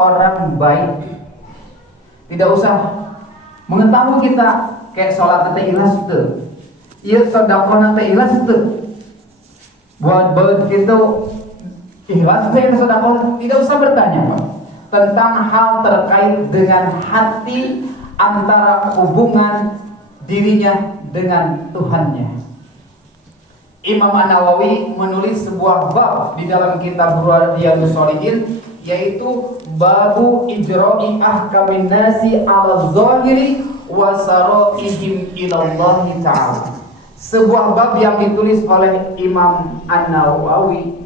orang baik. Tidak usah mengetahui kita kayak sholat teh ikhlas teu. Ieu sedekah teh ikhlas teu. Buat begitu ikhlas teh sedekah, tidak usah bertanya, Pak, tentang hal terkait dengan hati antara hubungan dirinya dengan Tuhannya. Imam An-Nawawi menulis sebuah bab di dalam kitab Riyadhus Shalihin, yaitu babu ijra'i ahkamin nasi 'ala zahiri wa sara'ihim ila Allah Ta'ala. Sebuah bab yang ditulis oleh Imam An-Nawawi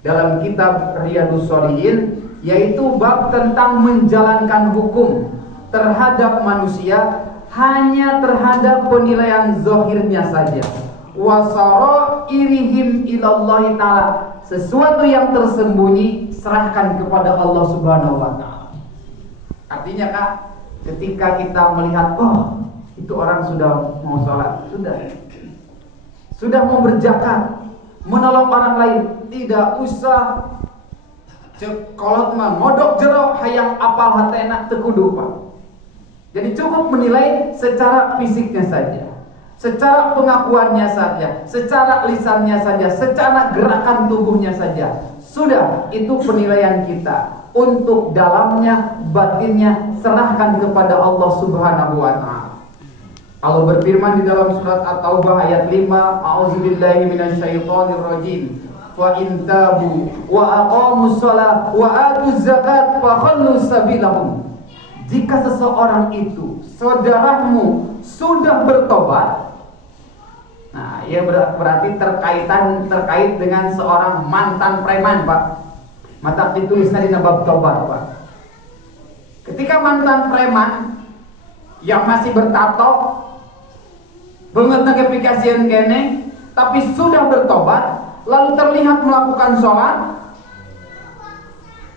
dalam kitab Riyadhus Shalihin, yaitu bab tentang menjalankan hukum terhadap manusia hanya terhadap penilaian zahirnya saja. Wa sara'ihim ila Allah Ta'ala, sesuatu yang tersembunyi serahkan kepada Allah Subhanahu wa Ta'ala. Artinya Kak, ketika kita melihat itu orang sudah mau sholat, sudah mau berzakat, menolong orang lain, tidak usah kolot mah ngodok jero hayang apal hatena teu kudu, Pak. Jadi cukup menilai secara fisiknya saja, secara pengakuannya saja, secara lisannya saja, secara gerakan tubuhnya saja. Sudah, itu penilaian kita. Untuk dalamnya, batinnya serahkan kepada Allah Subhanahu wa Ta'ala. Allah berfirman di dalam surat At-Taubah ayat 5, A'udzubillahi minasyaitonir rajim. Fa in tabu wa aqamus shalah wa atuz zakat fa khallu sabilahum. Jika seseorang itu, saudaramu, sudah bertobat, nah, ia berarti terkait dengan seorang mantan preman, Pak. Mata ditulisnya di bab tobat, Pak. Ketika mantan preman yang masih bertato, banget ngepikasian kene, tapi sudah bertobat, lalu terlihat melakukan sholat,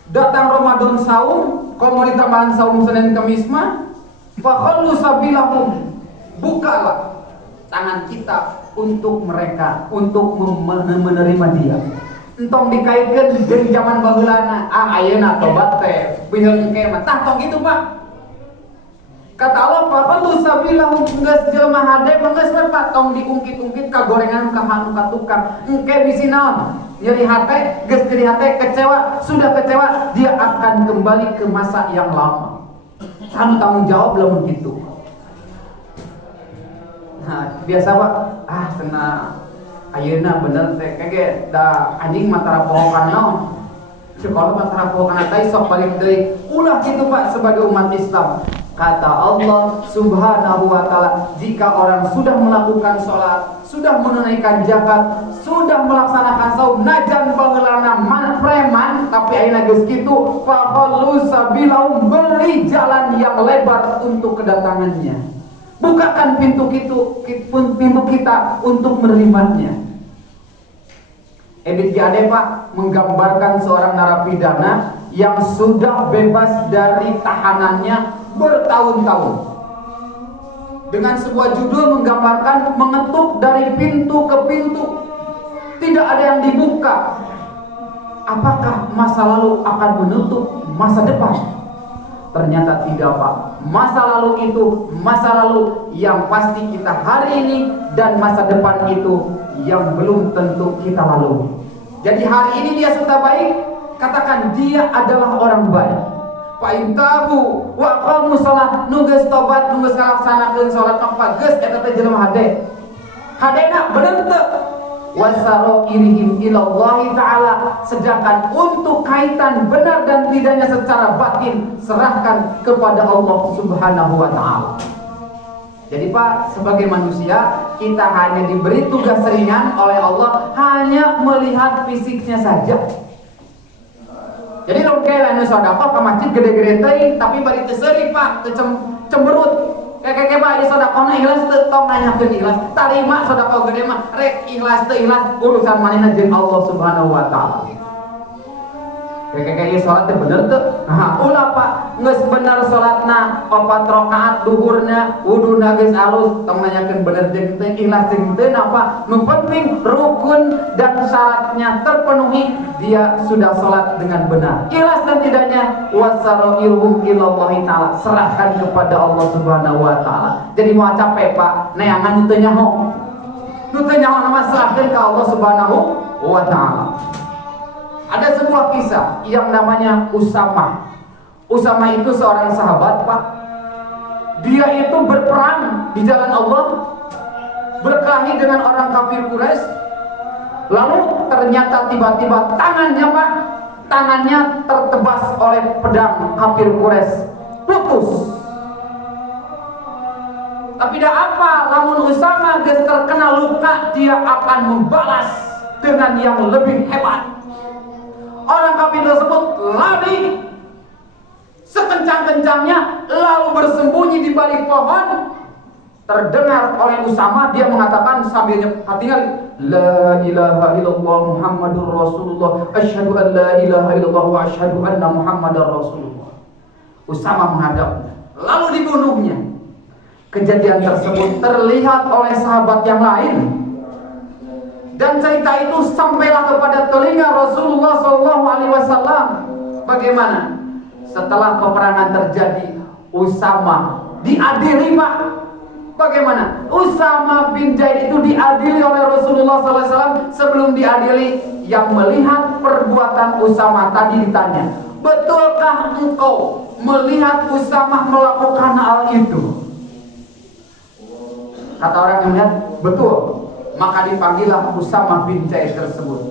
datang Ramadan saum, komunitas tambahan saum Senin Kamis mah, fakhallu sabilahum, bukalah tangan kita untuk mereka, untuk menerima dia. Entong dikaitkan dari zaman baheulana, ayeuna tobat teh beheung engke mah, tah tong gitu, Pak. Kata Allah, fakhallu sabilahum, geus jelema hade mah geus we, Pak, tong diungkit-ungkit ka gorengan ka hanu ka tukang. Engke bisi naon? Nyeri hate, geus nyeri hate, kecewa, sudah kecewa, dia akan kembali ke masa yang lama. Anu tanggung jawab lamun kitu. Nah, biasa Pak, cenah ayeuna bener teh kage da anjing matara pohokan naon. Sekolah matara pohokan teh sok balik deui. Ulah kitu Pak sebagai umat Islam. Kata Allah Subhanahu wa Ta'ala, jika orang sudah melakukan sholat, sudah menunaikan zakat, sudah melaksanakan saum, najan baheulana man preman, tapi ayeuna geus kitu, faqallu sabilahum, beri jalan yang lebar untuk kedatangannya. Bukakan pintu kita untuk menerimanya. Ebit Gade, Pak, menggambarkan seorang narapidana yang sudah bebas dari tahanannya bertahun-tahun, dengan sebuah judul menggambarkan mengetuk dari pintu ke pintu, tidak ada yang dibuka. Apakah masa lalu akan menutup masa depan? Ternyata tidak, Pak. Masa lalu itu masa lalu yang pasti kita hari ini, dan masa depan itu yang belum tentu kita lalui. Jadi hari ini dia sudah baik, katakan dia adalah orang baik. Fa in tabu wa aqamu shalah, nu geus tobat, nu geus ngalaksanakeun salat maka geus eta teh jelema hade. Hadena bener teu? Wasara'irihim ilallahi ta'ala, sedangkan untuk kaitan benar dan tidaknya secara batin serahkan kepada Allah Subhanahu wa Ta'ala. Jadi Pak, sebagai manusia kita hanya diberi tugas ringan oleh Allah, hanya melihat fisiknya saja. Jadi lamun kayak anu sedekah ka masjid gede-gede teh, tapi bari teu seurik Pak, teu cemberut. Kayak Pak ieu sedekahna ikhlas teu, tong nanyakeun ikhlas. Tarima sedekah gede mah rek ikhlas teu ikhlas urusan manehna jeung Allah Subhanahu wa Ta'ala. Kayak sholat teh bener tuh. Nah, ulah Pak, geus bener sholatna 4 rakaat duhurna, wuduna geus alus, tong nanyakeun bener jeung teu ikhlas jeung teu napa? Nu penting rukun dan syaratnya terpenuhi, dia sudah sholat dengan benar. Ikhlas dan tidaknya wasarairuhum ilallahi taala, serahkan kepada Allah Subhanahu wa taala. Jadi mau capek Pak, neangan nu teu nyaho. Nu teu nyaho nama serahkeun ka Allah Subhanahu wa taala. Ada sebuah kisah yang namanya Usamah. Usamah itu seorang sahabat Pak. Dia itu berperang di jalan Allah, berkelahi dengan orang kafir Quraisy. Lalu ternyata tiba-tiba tangannya Pak, tangannya tertebas oleh pedang kafir Quraisy, putus. Tapi tidak apa, lamun Usamah geus terkena luka, dia akan membalas dengan yang lebih hebat. Orang kafir tersebut lari sekencang-kencangnya lalu bersembunyi di balik pohon. Terdengar oleh Usamah, dia mengatakan sambil hati-hati, la ilaha illallah Muhammadur Rasulullah, asyhadu an la ilaha illallah wa asyhadu anna Muhammadar Rasulullah. Usamah menghadap, lalu dibunuhnya. Kejadian tersebut terlihat oleh sahabat yang lain. Dan cerita itu sampailah kepada telinga Rasulullah SAW. Bagaimana? Setelah peperangan terjadi, Usamah diadili Pak. Bagaimana? Usamah bin Zaid itu diadili oleh Rasulullah SAW. Sebelum diadili, yang melihat perbuatan Usamah tadi ditanya, betulkah engkau melihat Usamah melakukan hal itu? Kata orang yang melihat, betul. Maka dipanggillah Usamah bin Zaid tersebut.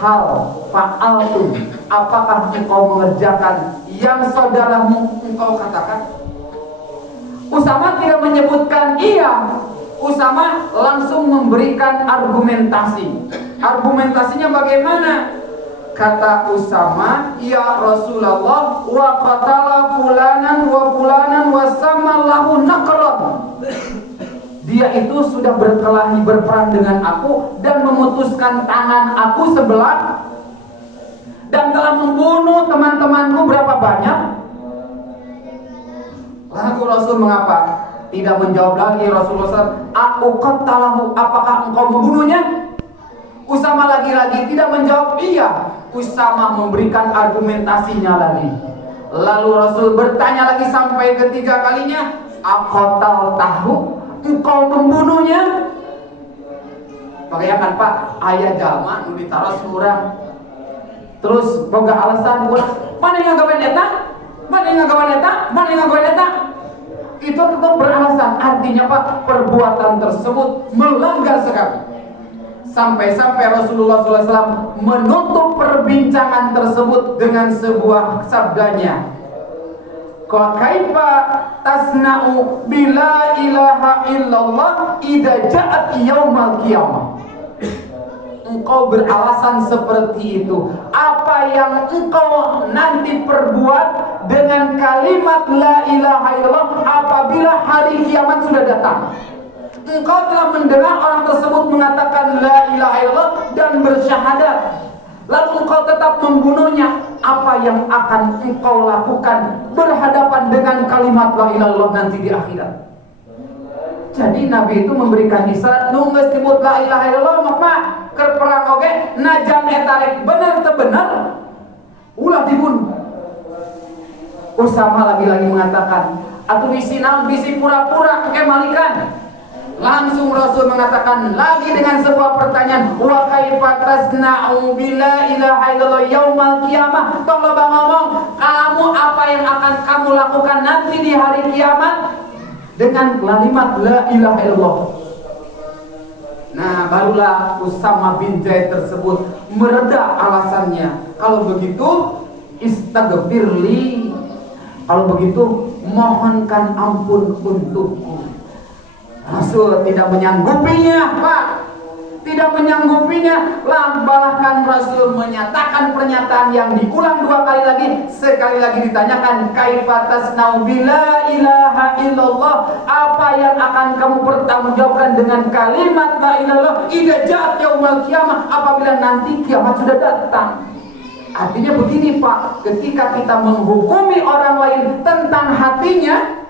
Hal fa'altu, apakah engkau mengerjakan yang saudaramu engkau katakan? Usamah tidak menyebutkan iya. Usamah langsung memberikan argumentasi. Argumentasinya bagaimana? Kata Usamah, ya Rasulullah, wa qatala fulanan wa fulanan wa samallahu naqran. Dia itu sudah berkelahi berperang dengan aku dan memutuskan tangan aku sebelah dan telah membunuh teman-temanku berapa banyak. Lalu Rasul mengapa? Tidak menjawab lagi Rasulullah SAW. Aku qatalahu, apakah engkau membunuhnya? Usamah lagi-lagi tidak menjawab iya. Usamah memberikan argumentasinya lagi. Lalu Rasul bertanya lagi sampai ketiga kalinya, aqatal tahu, engkau membunuhnya? Bagaimana Pak? Ayah jalma nu ditaros urang. Terus boga alasan urang, mana yang ngagawean eta? Mana yang ngagawean eta? Mana yang ngagawean eta? Itu tetap beralasan. Artinya Pak, perbuatan tersebut melanggar sekali. Sampai-sampai Rasulullah SAW menutup perbincangan tersebut dengan sebuah sabdanya. Kaifa tasna'u bila ilaha illallah idza ja'at yaumal qiyamah. Engkau beralasan seperti itu. Apa yang engkau nanti perbuat dengan kalimat la ilaha illallah apabila hari kiamat sudah datang? Engkau telah mendengar orang tersebut mengatakan la ilaha illallah dan bersyahadat, lalu engkau tetap membunuhnya. Apa yang akan engkau lakukan berhadapan dengan kalimat la ilaha illallah nanti di akhirat? Jadi Nabi itu memberikan isyarat, nu geus disebut la ilaha illallah maka keur perang oge najan eta rek bener teu bener ulah dibunuh. Usamah lagi-lagi mengatakan, atuh bisi naon bisi pura-pura engke malikan. Langsung Rasul mengatakan lagi dengan sebuah pertanyaan, wa kaifa tasna'u bila ilaha illallah yaumal qiyamah. Tong loba ngomong, kamu apa yang akan kamu lakukan nanti di hari kiamat dengan kalimat la ilaha illallah. Nah, barulah Usamah bin Zaid tersebut mereda alasannya. Kalau begitu istaghfirli. Kalau begitu mohonkan ampun untukku. Rasul tidak menyanggupinya Pak. tidak menyanggupinya, bahkan Rasul menyatakan pernyataan yang diulang 2 kali lagi. Sekali lagi ditanyakan, kaifa tasna'u bila ilaha illallah, apa yang akan kamu pertanggungjawabkan dengan kalimat la ilaha illallah idza ja'at yaumul qiyamah, apabila nanti kiamat sudah datang. Artinya begini Pak, ketika kita menghukumi orang lain tentang hatinya,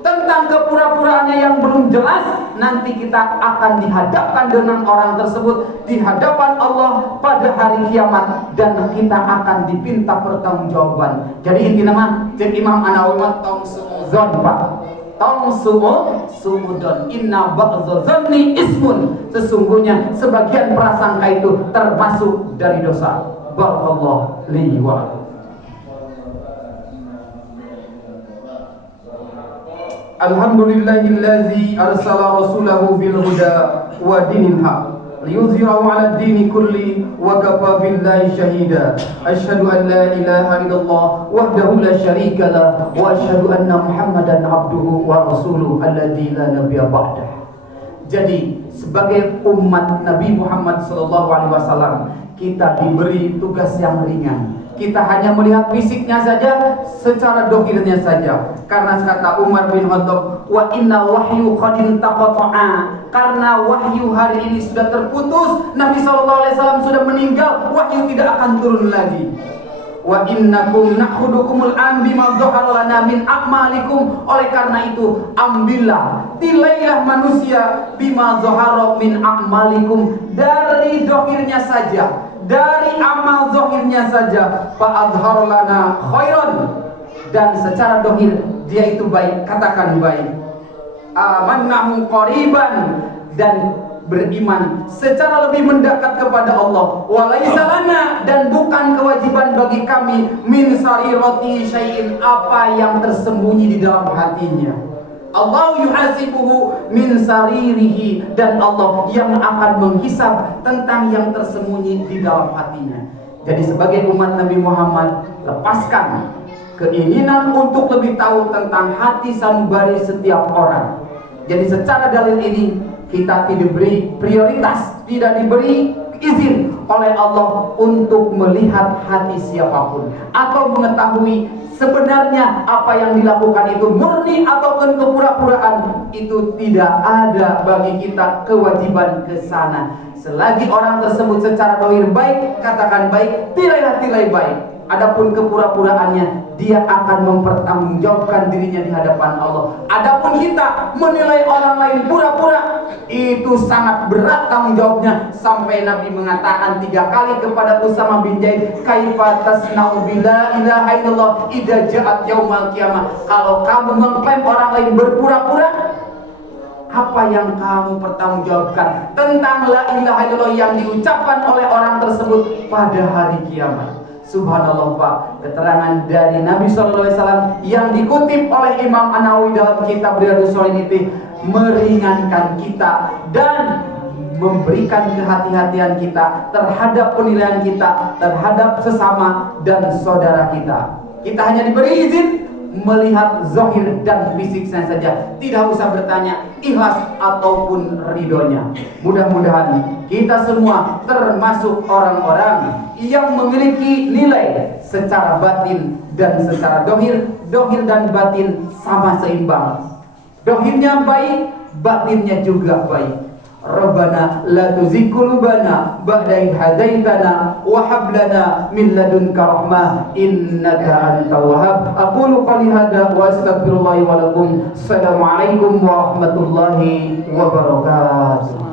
tentang kepura-puraannya yang belum jelas, nanti kita akan dihadapkan dengan orang tersebut di hadapan Allah pada hari kiamat, dan kita akan dipinta pertanggungjawaban. Jadi inti nama Cek Imam An-Nawawi tong suudzon Pak, tong suudzon, inna ba'dza dzanni ismun, sesungguhnya sebagian prasangka itu termasuk dari dosa. Barakallahu li wa lakum. Alhamdulillahillazi arsala rasulahu bil huda wa dinil haq liyuzhirahu 'ala ad-dini kulli wa kafa billahi shahida. Asyhadu an la ilaha illallah wahdahu la syarika lah wa asyhadu anna Muhammadan abduhu wa rasuluhu alladzi la nabiyya ba'dah. Jadi sebagai umat Nabi Muhammad sallallahu alaihi wasallam, kita diberi tugas yang ringan. Kita hanya melihat fisiknya saja, secara dohirnya saja. Karena kata Umar bin Khattab, wa inna wahyu qad intaqata'a, karena wahyu hari ini sudah terputus, Nabi SAW sudah meninggal, wahyu tidak akan turun lagi. Wa innakum na'khudukumul an bima dhahara lana min a'malikum, oleh karena itu ambillah, tilailah manusia bima dhahara min a'malikum, dari dohirnya saja, dari amal zahirnya saja, fa'adhar lana khairan, dan secara dohir dia itu baik, katakan baik. Amannahu qariban, dan beriman secara lebih mendekat kepada Allah. Walaisa lana, dan bukan kewajiban bagi kami, min sarirati syai'in, apa yang tersembunyi di dalam hatinya. Allah yuhasibuhu min saririhi, dan Allah yang akan menghisab tentang yang tersembunyi di dalam hatinya. Jadi sebagai umat Nabi Muhammad, lepaskan keinginan untuk lebih tahu tentang hati sanubari setiap orang. Jadi secara dalil ini kita tidak diberi prioritas, tidak diberi izin oleh Allah untuk melihat hati siapapun atau mengetahui sebenarnya apa yang dilakukan itu murni ataupun kepura-puraan. Itu tidak ada bagi kita kewajiban ke sana. Selagi orang tersebut secara dohir baik, katakan baik, tilai baik. Adapun kepura-puraannya, dia akan mempertanggungjawabkan dirinya di hadapan Allah. Adapun kita menilai orang lain pura-pura, itu sangat berat tanggung jawabnya. Sampai Nabi mengatakan 3 kali kepada Usama bin Zaid, kaifa tasna'u bila ilaha illallah idza ja'at yaumul qiyamah. Kalau kamu mengklaim orang lain berpura-pura, apa yang kamu pertanggungjawabkan tentang la ilaha illallah yang diucapkan oleh orang tersebut pada hari kiamat? Subhanallah Pak, keterangan dari Nabi SAW yang dikutip oleh Imam An-Nawawi dalam kitab Riyadhus Shalihin meringankan kita dan memberikan kehati-hatian kita terhadap penilaian kita terhadap sesama dan saudara kita. Kita hanya diberi izin melihat zahir dan fisiknya saja, tidak usah bertanya ikhlas ataupun ridhonya. Mudah-mudahan kita semua termasuk orang-orang yang memiliki nilai secara batin dan secara dohir. Dohir dan batin sama seimbang. Dohirnya baik, batinnya juga baik. Rabbana la tuzigh qulubana ba'da idh hadaitana wa hab lana min ladunka rahmah innaka antal wahhab. Aqulu qali hadza wa astaghfirullah wa lakum. Assalamualaikum warahmatullahi wabarakatuh.